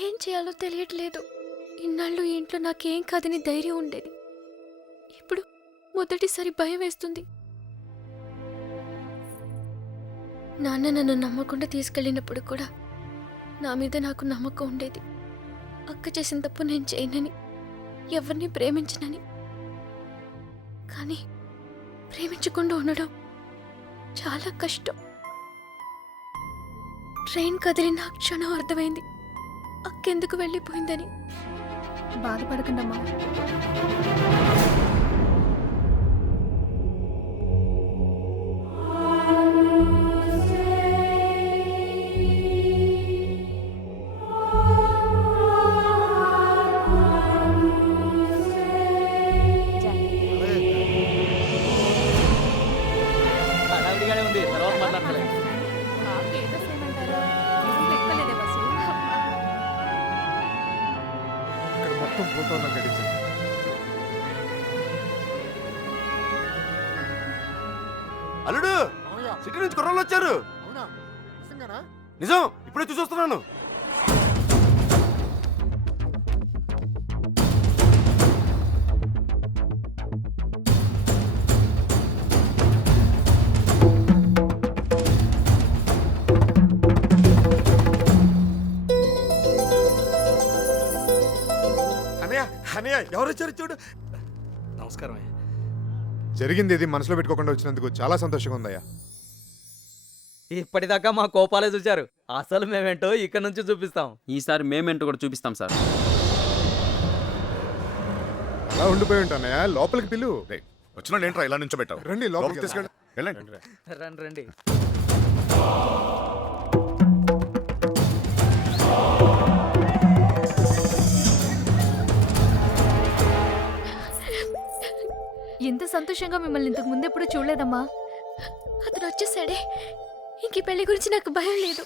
ఏం చేయాలో తెలియట్లేదు. ఇన్నాళ్ళు ఈ ఇంట్లో నాకేం కాదని ధైర్యం ఉండేది. ఇప్పుడు మొదటిసారి భయం వేస్తుంది. నాన్న నన్ను నమ్మకుండా తీసుకెళ్ళినప్పుడు కూడా నా మీద నాకు నమ్మకం ఉండేది. అక్క చేసిన తప్పు నేను చేయనని, ఎవరిని ప్రేమించనని. కానీ ప్రేమించకుండా ఉండడం చాలా కష్టం. ట్రైన్ కదిలిన క్షణం అర్థమైంది అక్కెందుకు వెళ్ళిపోయిందని. బాధపడకండమ్మా. హడావిడిగానే ఉంది, తర్వాత మాట్లాడతలే. ఇక్కడ మొత్తం పోతాను గడిచింది. అల్లుడు, సిటీ నుంచి కుర్రోళ్ళు వచ్చారు. నిజం, ఇప్పుడే చూసొస్తున్నాను. అన్నయ్య, అన్నయ్య, ఎవరు వచ్చారు చూడు. నమస్కారం. జరిగింది ఇది మనసులో పెట్టుకోకుండా వచ్చినందుకు చాలా సంతోషంగా ఉందయ్యా. ఇప్పటిదాకా మా కోపాలే చూచారు, అసలు మేమేంటో ఇక్కడ నుంచి చూపిస్తాం. ఈసారి మేమేంటో కూడా చూపిస్తాం సార్. అలా ఉండిపోయి ఉంటానయ్యా, లోపలికి పిలు. వచ్చిన ఏంట్రా ఇలా నుంచో పెట్టావు? రండి లోపలికి తీసుకెళ్ళి వెళ్ళండి. రండి రండి. ఎంత సంతోషంగా మిమ్మల్ని ఇంతకు ముందెప్పుడు చూడలేదమ్మా. అతను వచ్చేసాడే. ఇంక ఈ పెళ్లి గురించి నాకు భయం లేదు.